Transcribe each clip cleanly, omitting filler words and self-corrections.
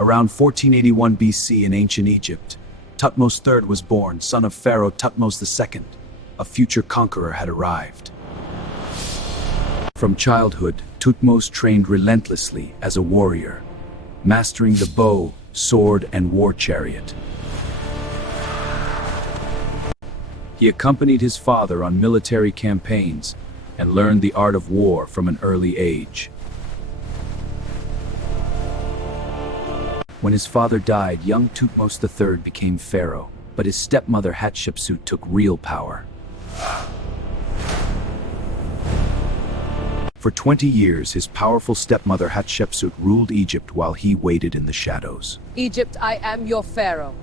Around 1481 BC in ancient Egypt, Thutmose III was born, son of Pharaoh Thutmose II. A future conqueror had arrived. From childhood, Thutmose trained relentlessly as a warrior, mastering the bow, sword, and war chariot. He accompanied his father on military campaigns and learned the art of war from an early age. When his father died, young Thutmose III became pharaoh, but his stepmother Hatshepsut took real power. For 20 years, his powerful stepmother Hatshepsut ruled Egypt while he waited in the shadows. Egypt, I am your pharaoh.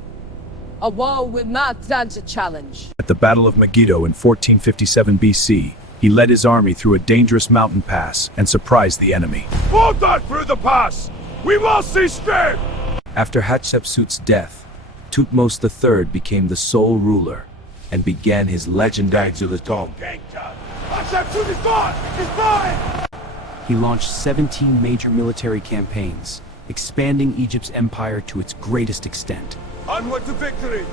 A wall will not stand a challenge. At the Battle of Megiddo in 1457 BC, he led his army through a dangerous mountain pass and surprised the enemy. Fall not through the pass! We will see strength! After Hatshepsut's death, Thutmose III became the sole ruler and began his legendary Hatshepsut is gone! He's mine! He launched 17 major military campaigns, expanding Egypt's empire to its greatest extent. Onward to victory!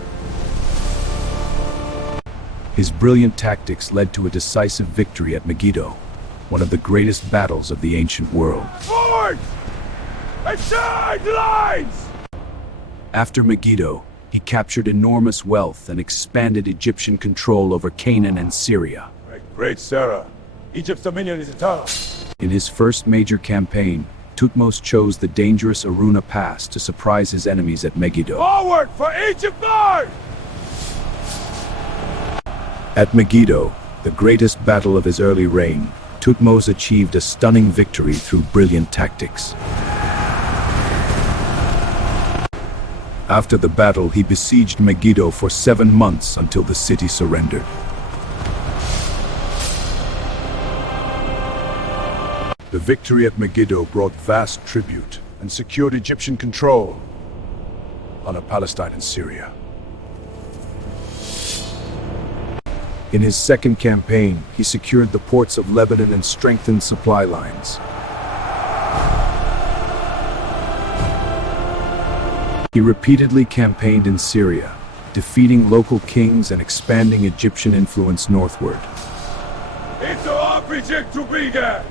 His brilliant tactics led to a decisive victory at Megiddo, one of the greatest battles of the ancient world. Forward! And sidelines! After Megiddo, he captured enormous wealth and expanded Egyptian control over Canaan and Syria. Great Sarah, Egypt's dominion is eternal. In his first major campaign, Thutmose chose the dangerous Aruna Pass to surprise his enemies at Megiddo. Forward for Egypt North! At Megiddo, the greatest battle of his early reign, Thutmose achieved a stunning victory through brilliant tactics. After the battle, he besieged Megiddo for 7 months until the city surrendered. The victory at Megiddo brought vast tribute and secured Egyptian control on Palestine and Syria. In his second campaign, he secured the ports of Lebanon and strengthened supply lines. He repeatedly campaigned in Syria, defeating local kings and expanding Egyptian influence northward. It's our object to be there!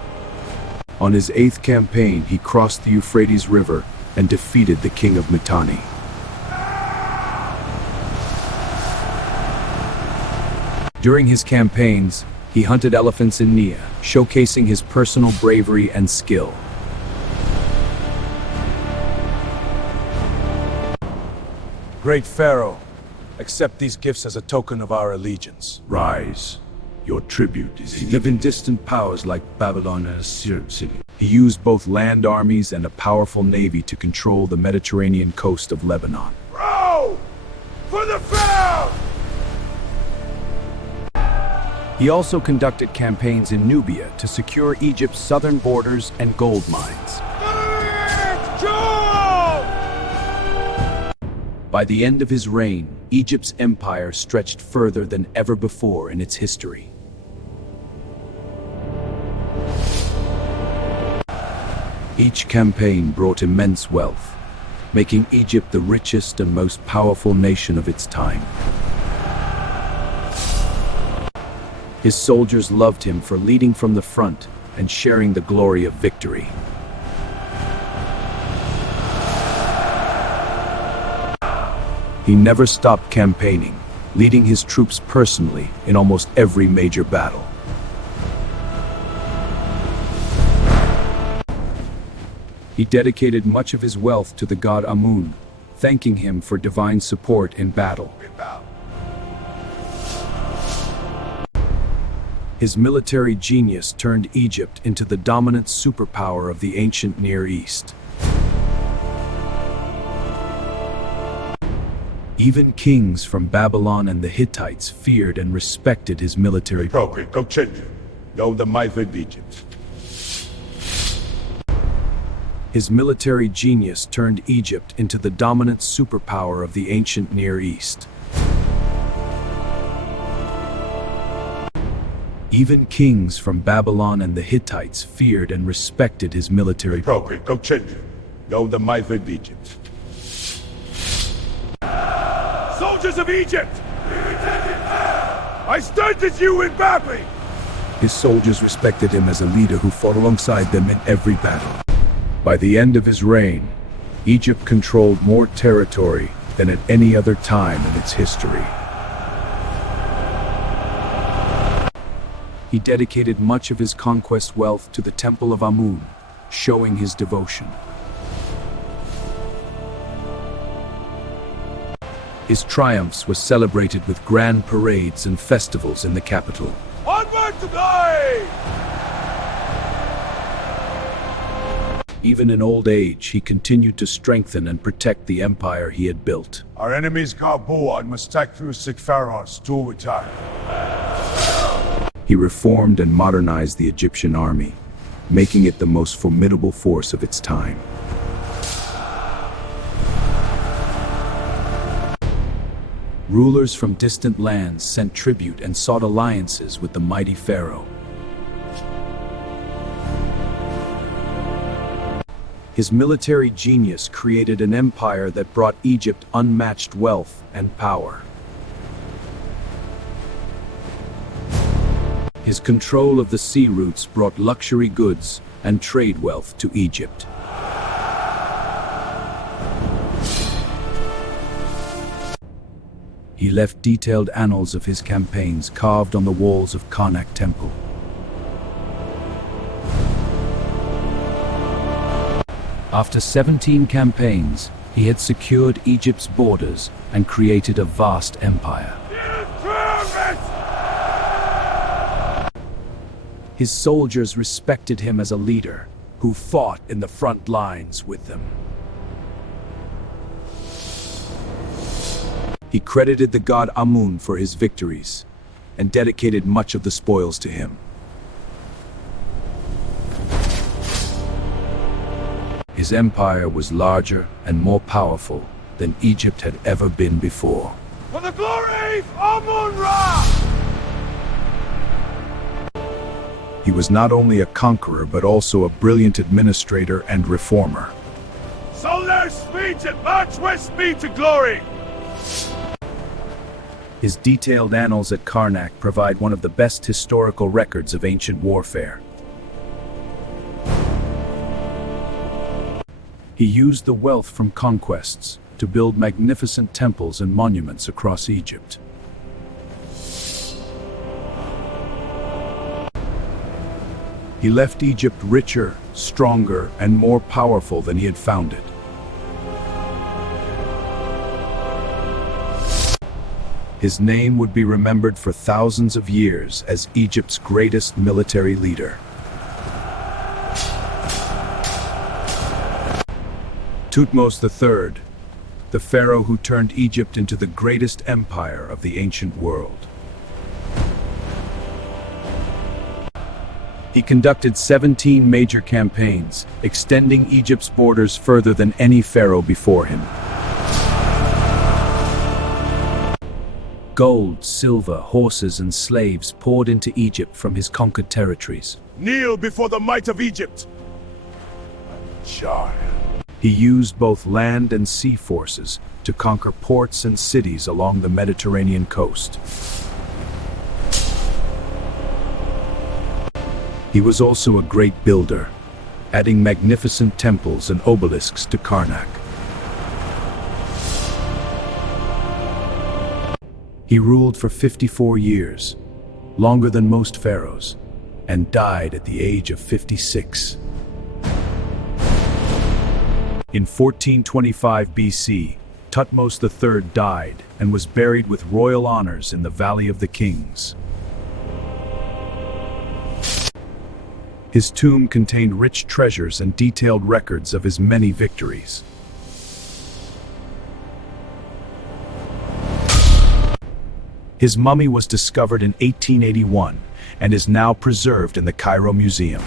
On his 8th campaign, he crossed the Euphrates River and defeated the king of Mitanni. During his campaigns, he hunted elephants in Nia, showcasing his personal bravery and skill. Great Pharaoh, accept these gifts as a token of our allegiance. Rise. Your tribute is He lived in distant powers like Babylon and Assyria. He used both land armies and a powerful navy to control the Mediterranean coast of Lebanon. Row! For the Pharaoh! He also conducted campaigns in Nubia to secure Egypt's southern borders and gold mines. By the end of his reign, Egypt's empire stretched further than ever before in its history. Each campaign brought immense wealth, making Egypt the richest and most powerful nation of its time. His soldiers loved him for leading from the front and sharing the glory of victory. He never stopped campaigning, leading his troops personally in almost every major battle. He dedicated much of his wealth to the god Amun, thanking him for divine support in battle. His military genius turned Egypt into the dominant superpower of the ancient Near East. Even kings from Babylon and the Hittites feared and respected his military Appropriate, go change it. Know the might of Egypt. His military genius turned Egypt into the dominant superpower of the ancient Near East. Even kings from Babylon and the Hittites feared and respected his military Appropriate, go change it. Know the might of Egypt. soldiers of Egypt! I stand with you in battle! His soldiers respected him as a leader who fought alongside them in every battle. By the end of his reign, Egypt controlled more territory than at any other time in its history. He dedicated much of his conquest wealth to the Temple of Amun, showing his devotion. His triumphs were celebrated with grand parades and festivals in the capital. Onward to glory! Even in old age, he continued to strengthen and protect the empire he had built. Our enemies Gabu and Mustakfu Pharaohs to return. He reformed and modernized the Egyptian army, making it the most formidable force of its time. Rulers from distant lands sent tribute and sought alliances with the mighty Pharaoh. His military genius created an empire that brought Egypt unmatched wealth and power. His control of the sea routes brought luxury goods and trade wealth to Egypt. He left detailed annals of his campaigns carved on the walls of Karnak Temple. After 17 campaigns, he had secured Egypt's borders and created a vast empire. His soldiers respected him as a leader who fought in the front lines with them. He credited the god Amun for his victories and dedicated much of the spoils to him. His empire was larger and more powerful than Egypt had ever been before. For the glory of Amun-Ra! He was not only a conqueror but also a brilliant administrator and reformer. So let's speech and march with me to glory! His detailed annals at Karnak provide one of the best historical records of ancient warfare. He used the wealth from conquests to build magnificent temples and monuments across Egypt. He left Egypt richer, stronger, and more powerful than he had found it. His name would be remembered for thousands of years as Egypt's greatest military leader. Thutmose III, the pharaoh who turned Egypt into the greatest empire of the ancient world. He conducted 17 major campaigns, extending Egypt's borders further than any pharaoh before him. Gold, silver, horses, and slaves poured into Egypt from his conquered territories. Kneel before the might of Egypt! Child. He used both land and sea forces to conquer ports and cities along the Mediterranean coast. He was also a great builder, adding magnificent temples and obelisks to Karnak. He ruled for 54 years, longer than most pharaohs, and died at the age of 56. In 1425 BC, Thutmose III died and was buried with royal honors in the Valley of the Kings. His tomb contained rich treasures and detailed records of his many victories. His mummy was discovered in 1881 and is now preserved in the Cairo Museum.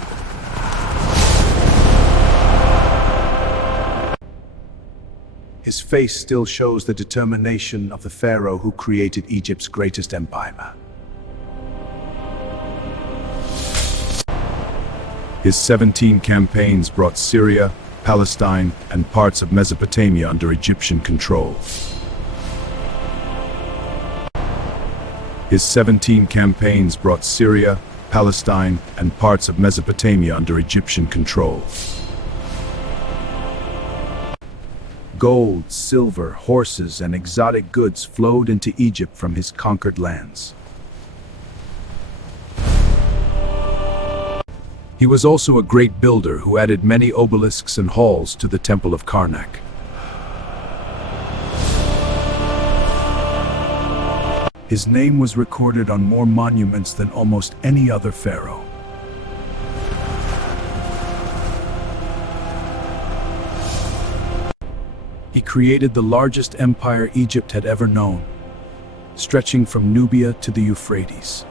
His face still shows the determination of the pharaoh who created Egypt's greatest empire. His 17 campaigns brought Syria, Palestine, and parts of Mesopotamia under Egyptian control. His 17 campaigns brought Syria, Palestine, and parts of Mesopotamia under Egyptian control. Gold, silver, horses, and exotic goods flowed into Egypt from his conquered lands. He was also a great builder who added many obelisks and halls to the Temple of Karnak. His name was recorded on more monuments than almost any other pharaoh. He created the largest empire Egypt had ever known, stretching from Nubia to the Euphrates.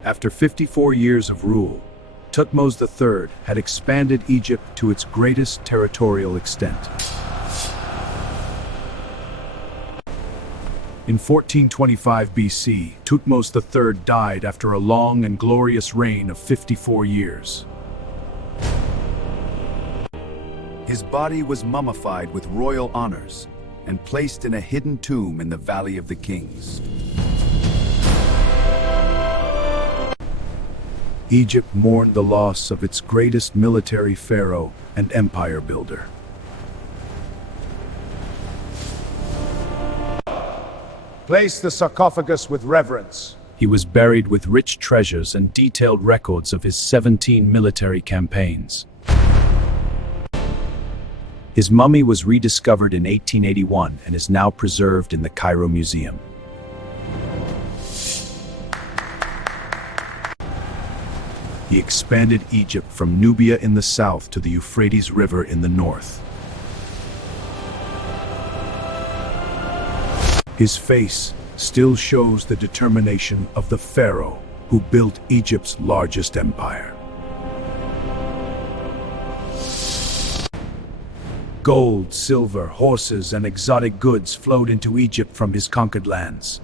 After 54 years of rule, Thutmose III had expanded Egypt to its greatest territorial extent. In 1425 BC, Thutmose III died after a long and glorious reign of 54 years. His body was mummified with royal honors and placed in a hidden tomb in the Valley of the Kings. Egypt mourned the loss of its greatest military pharaoh and empire builder. Place the sarcophagus with reverence. He was buried with rich treasures and detailed records of his 17 military campaigns. His mummy was rediscovered in 1881 and is now preserved in the Cairo Museum. He expanded Egypt from Nubia in the south to the Euphrates River in the north. His face still shows the determination of the pharaoh who built Egypt's largest empire. Gold, silver, horses, and exotic goods flowed into Egypt from his conquered lands.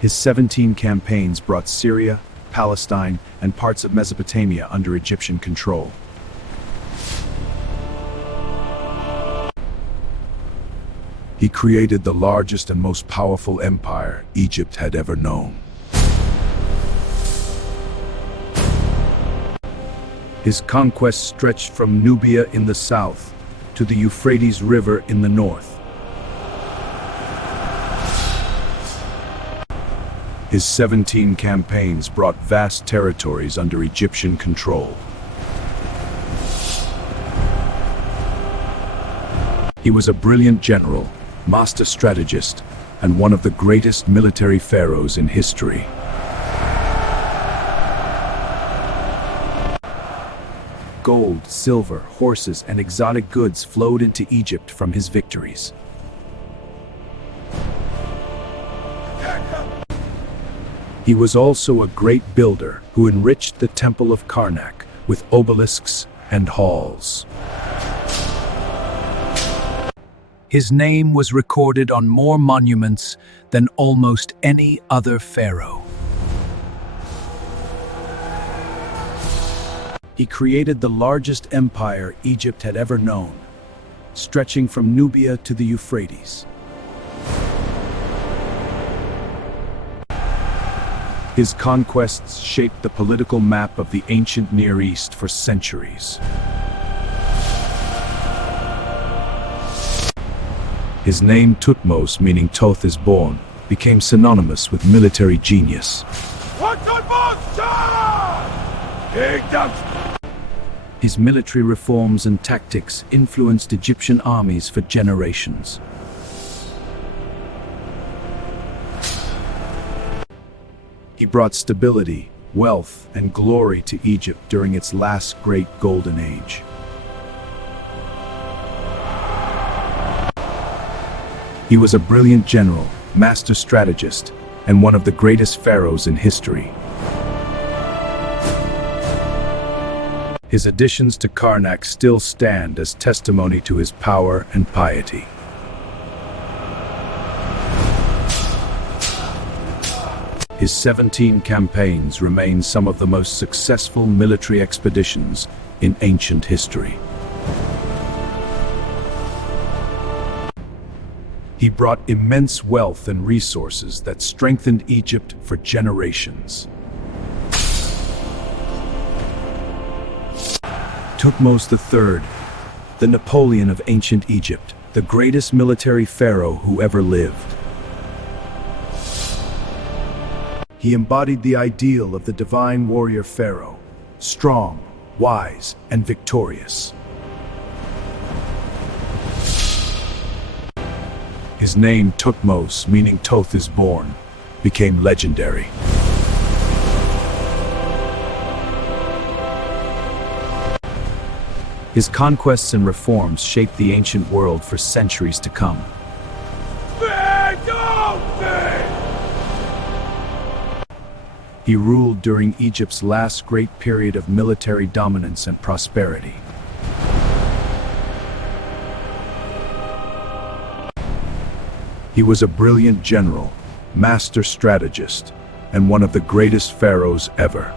His 17 campaigns brought Syria, Palestine, and parts of Mesopotamia under Egyptian control. He created the largest and most powerful empire Egypt had ever known. His conquests stretched from Nubia in the south to the Euphrates River in the north. His 17 campaigns brought vast territories under Egyptian control. He was a brilliant general, master strategist, and one of the greatest military pharaohs in history. Gold, silver, horses, and exotic goods flowed into Egypt from his victories. He was also a great builder who enriched the Temple of Karnak with obelisks and halls. His name was recorded on more monuments than almost any other pharaoh. He created the largest empire Egypt had ever known, stretching from Nubia to the Euphrates. His conquests shaped the political map of the ancient Near East for centuries. His name, Thutmose, meaning Thoth is born, became synonymous with military genius. His military reforms and tactics influenced Egyptian armies for generations. He brought stability, wealth, and glory to Egypt during its last great golden age. He was a brilliant general, master strategist, and one of the greatest pharaohs in history. His additions to Karnak still stand as testimony to his power and piety. His 17 campaigns remain some of the most successful military expeditions in ancient history. He brought immense wealth and resources that strengthened Egypt for generations. Thutmose III, the Napoleon of ancient Egypt, the greatest military pharaoh who ever lived. He embodied the ideal of the divine warrior pharaoh, strong, wise, and victorious. His name, Thutmose, meaning Thoth is born, became legendary. His conquests and reforms shaped the ancient world for centuries to come. He ruled during Egypt's last great period of military dominance and prosperity. He was a brilliant general, master strategist, and one of the greatest pharaohs ever.